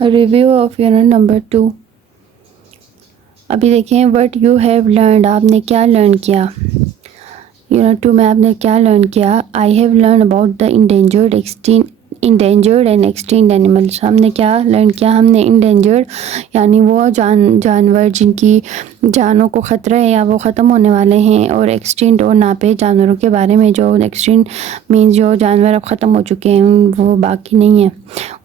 Review of unit number 2। अभी देखें what you have learned, आपने क्या लर्न किया। यूनिट 2 में आपने क्या लर्न किया। I have learn about the endangered and extinct animals. हमने क्या लर्न किया, हमने इंडेंजर्ड यानी वो जानवर जिनकी जानों को ख़तरा है या वो ख़त्म होने वाले हैं, और एक्सटिंक्ट और नापे जानवरों के बारे में। जो एक्सटिंक्ट मीन्स जो जानवर अब ख़त्म हो चुके हैं, वो बाकी नहीं है,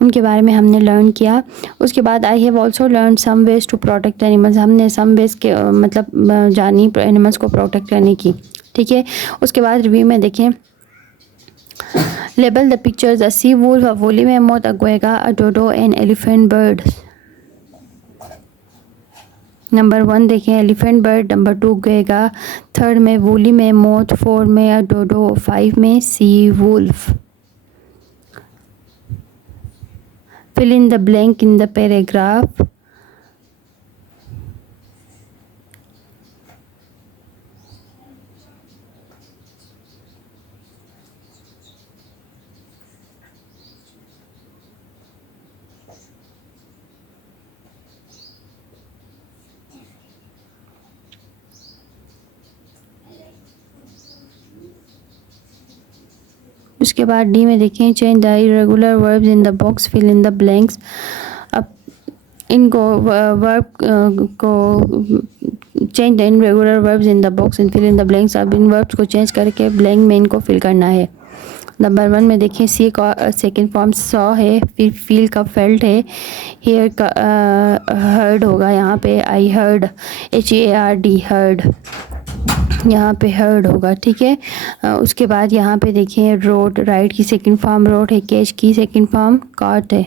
उनके बारे में हमने लर्न किया। उसके बाद I have also learn some ways to protect animals. हमने सम वेज के मतलब जानी एनिमल्स को प्रोटेक्ट करने की। ठीक है, उसके बाद रिव्यू में देखें label the pictures a sea wolf, a woolly mammoth, a quagga, a dodo and elephant bird. Number 1 देखें elephant bird, number 2 quagga, third में वोली मैमोथ, 4 में अ डोडो, 5 में sea wolf. Fill in the blank in the paragraph. उसके बाद D में देखें change the irregular verbs in the box, fill in the blanks. अब इनको वर्ब को change the irregular verbs in the box and fill in the blanks. अब इन verbs को चेंज करके ब्लैंक में इनको फिल करना है। नंबर 1 में देखें सी का सेकेंड फॉर्म सॉ है, फिर फील का फेल्ट है, हेयर का हर्ड होगा यहाँ पे, आई हर्ड, HARD हर्ड, यहाँ पे हर्ड होगा। ठीक है, उसके बाद यहाँ पे देखें रोड, राइट की सेकंड फॉर्म रोड है, कैच की सेकंड फॉर्म काट है।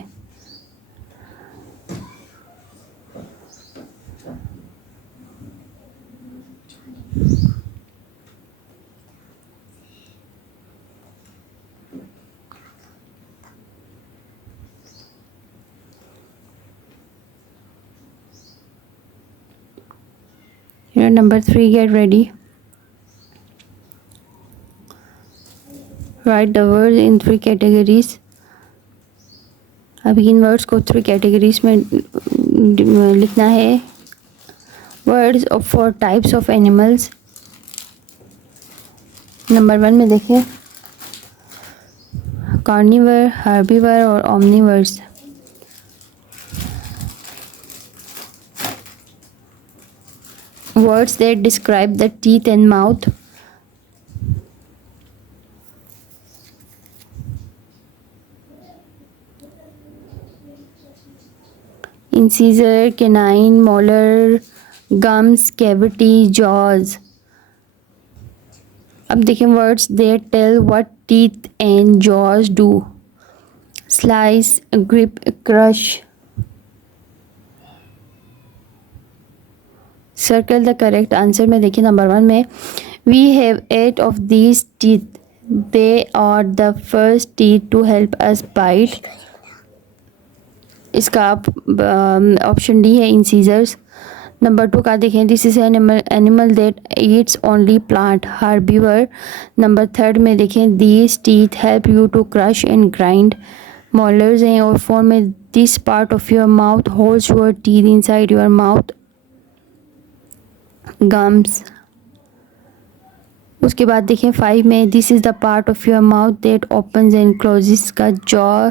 नंबर 3 get ready, right the word in 3 कैटेगरीज। अब इन वर्ड्स को 3 कैटेगरीज में लिखना है। Words for types of animals. Number 1 में देखें कार्निवर, हार्बीवर और Omniverse. Words that describe the teeth and mouth. Incisor, canine, molar, gums, cavity, jaws. अब देखें words that tell what teeth and jaws do. Slice, grip, crush. Circle the correct answer में देखिए नंबर 1 में we have 8 of these teeth. They are the first teeth to help us bite. इसका option D है incisors. Number 2 का देखें this is animal that eats only plant, herbivore. Number 3 में देखें these teeth help you to crush and grind, molars हैं। और 4 में this part of your mouth holds your teeth inside your mouth, gums. उसके बाद देखें 5 में this is the part of your mouth that opens and closes का jaw.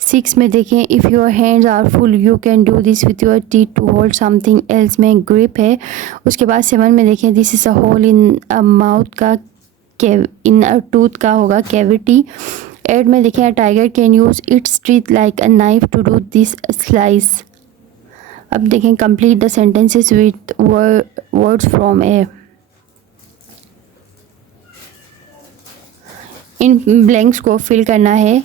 6 में देखें if your hands are full you can do this with your teeth to hold something else में grip है। उसके बाद 7 में देखें this is a hole in a mouth का इन अ टूथ का होगा कैविटी। 8 में देखें a tiger can use its teeth like a knife to do this slice. अब देखें complete the sentences with words from A. इन ब्लैंक्स को फिल करना है।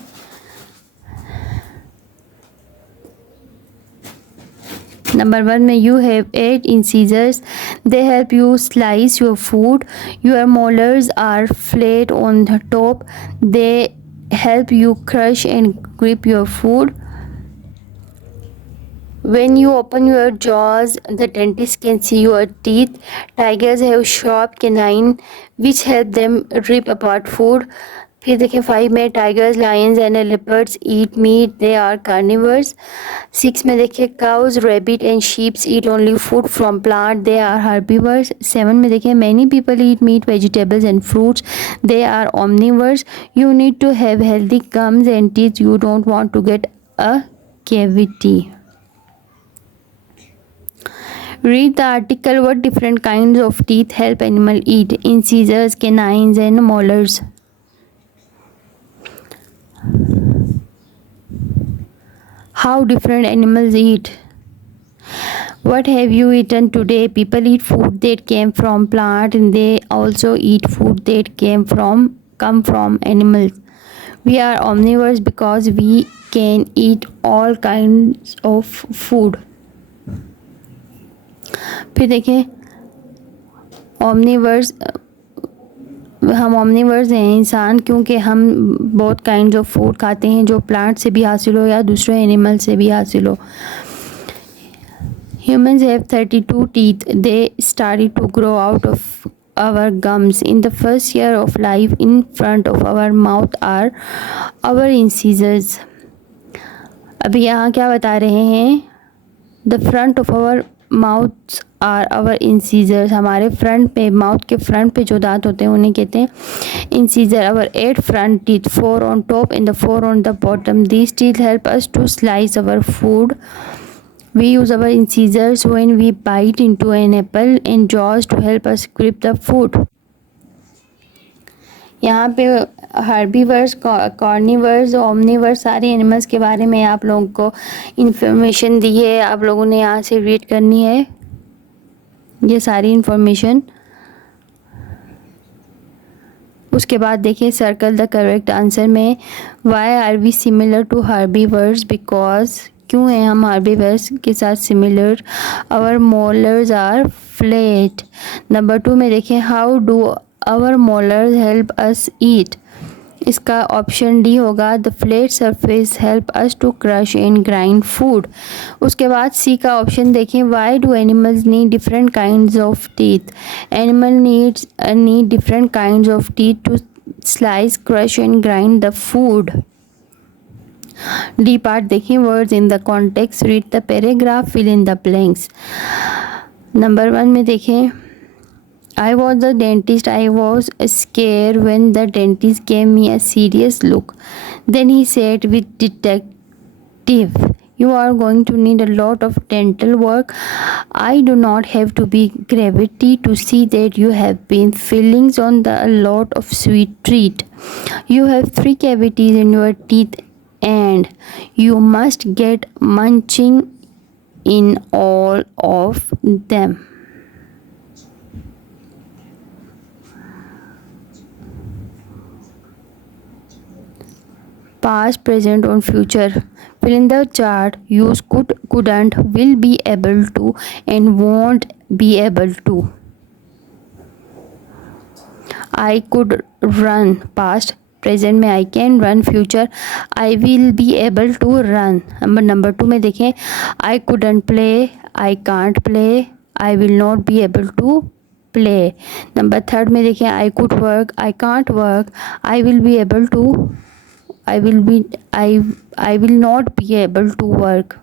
नंबर 1 में you have 8 incisors, they help you slice your food. Your molars are flat on the top, they help you crush and grip your food. When you open your jaws, the dentist can see your teeth. Tigers have sharp canine which help them rip apart food. फिर देखिए 5 में tigers, lions and leopards eat meat, they are carnivores. 6 में देखिए cows, rabbit and sheeps eat only food from plant, they are herbivores. 7 में देखिए many people eat meat, vegetables and fruits, they are omnivores. You need to have healthy gums and teeth. You don't want to get a cavity. Read the article. What different kinds of teeth help animal eat? Incisors, canines and molars. How different animals eat? What have you eaten today? People eat food that came from plant, and they also eat food that come from animals. We are omnivores because we can eat all kinds of food. फिर देखिए omnivores, हम omnivores हैं इंसान, क्योंकि हम बहुत kind of food खाते हैं जो प्लांट से भी हासिल हो या दूसरे एनिमल से भी हासिल हो। Humans have 32 teeth. They started to grow out of our gums. In the first year of life, in front of our mouth are our incisors. अभी यहाँ क्या बता रहे हैं? The front of our mouths are our incisors. हमारे फ्रंट पे, माउथ के फ्रंट पे जो दांत होते हैं उन्हें कहते हैं incisor. Our 8 front teeth, 4 on top and the 4 on the bottom. These teeth help us to slice our food. We use our incisors when we bite into an apple and jaws to help us grip the food. यहाँ पे herbivores, carnivores, Omniverse सारे एनिमल्स के बारे में आप लोगों को इंफॉर्मेशन दी है। आप लोगों ने यहाँ से रीड करनी है ये सारी इंफॉर्मेशन। उसके बाद देखिए सर्कल द करेक्ट आंसर में why are we similar to herbivores, because क्यों हैं हम हर्बीवर्स के साथ similar? Our molars are flat. Number 2 में देखें how do our molars help us eat, इसका ऑप्शन डी होगा the flat surface help us to crush and grind food. उसके बाद सी का ऑप्शन देखें why do animals need different kinds of teeth, animal need different kinds of teeth to slice, crush and grind the food. D part देखें words in the context, read the paragraph, fill in the blanks. Number 1 में देखें I was the dentist. I was scared when the dentist gave me a serious look. Then he said with detective, you are going to need a lot of dental work. I do not have to be gravity to see that you have been fillings on the a lot of sweet treat. You have 3 cavities in your teeth and you must get munching in all of them. Past, present और future. Fill in the chart. Use could, couldn't, will be able to and won't be able to. I could run. Past. Present में I can run. Future I will be able to run. Number 2 में देखें I couldn't play, I can't play, I will not be able to play. Number 3 में देखें I could work, I can't work, I will be able to, I will not be able to work.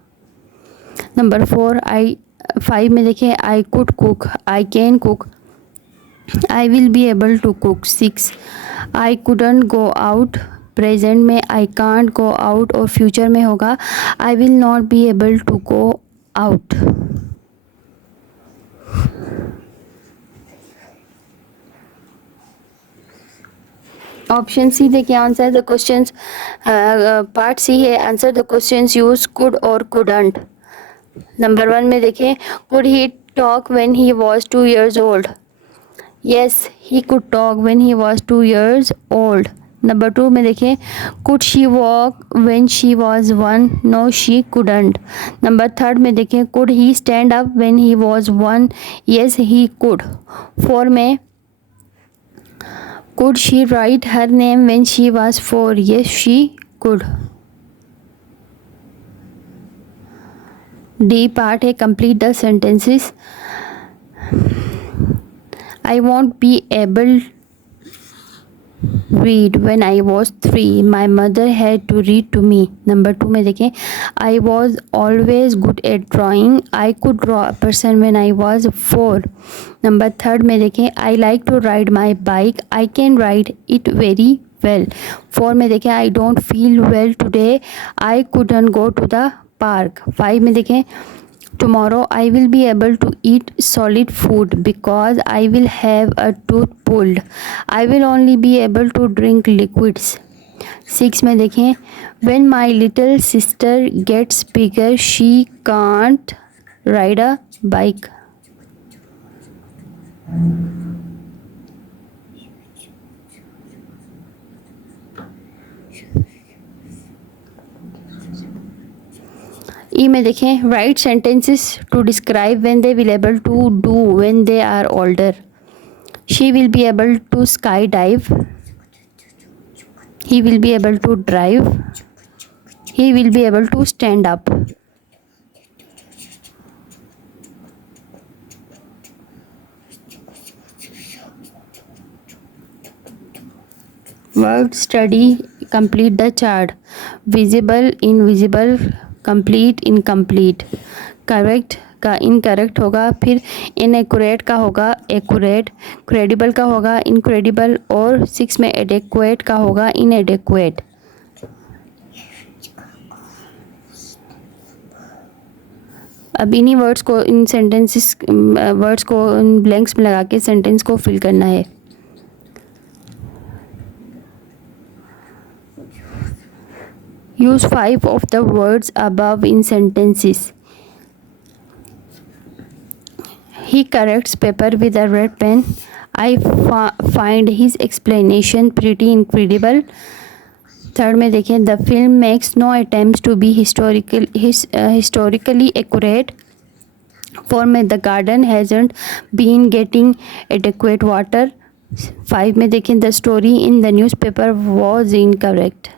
Number 5 में देखें I could cook, I can cook, I will be able to cook. 6 I couldn't go out. Present में I can't go out और फ्यूचर में होगा I will not be able to go out. Option C देखिए answer the questions, part C है answer the questions use could और couldn't. Number 1 में देखें could he talk when he was 2 years old? Yes he could talk when he was 2 years old. Number 2 में देखें could she walk when she was 1? No she couldn't. Number 3 में देखें could he stand up when he was 1? Yes he could. 4 में could she write her name when she was 4? Yes, she could. D part है complete the sentences. I won't be able read when I was 3. My mother had to read to me. Number 2 में देखें, I was always good at drawing. I could draw a person when I was 4. Number 3 में देखें, I like to ride my bike. I can ride it very well. 4 में देखें, I don't feel well today. I couldn't go to the park. 5 में देखें, tomorrow I will be able to eat solid food because I will have a tooth pulled. I will only be able to drink liquids. 6 में देखें, when my little sister gets bigger she can't ride a bike. ई में देखें, write sentences to describe when they will able to do when they are older. She will be able to skydive. He will be able to drive. He will be able to stand up. Word study complete the chart. Visible, invisible, complete, incomplete. Correct का incorrect होगा, फिर इनएक्यूरेट का होगा accurate, credible का होगा इनक्रेडिबल, और 6 में एडेक्वेट का होगा इनएडेक्वेट. अब इन्हीं वर्ड्स को, इन सेंटेंसेस वर्ड्स को इन ब्लैंक्स में लगा के सेंटेंस को फिल करना है. Use 5 of the words above in sentences. He corrects paper with a red pen. I find his explanation pretty incredible. Third में देखें, the film makes no attempts to be historically accurate. 4 में, the garden hasn't been getting adequate water. 5 में देखें, the story in the newspaper was incorrect.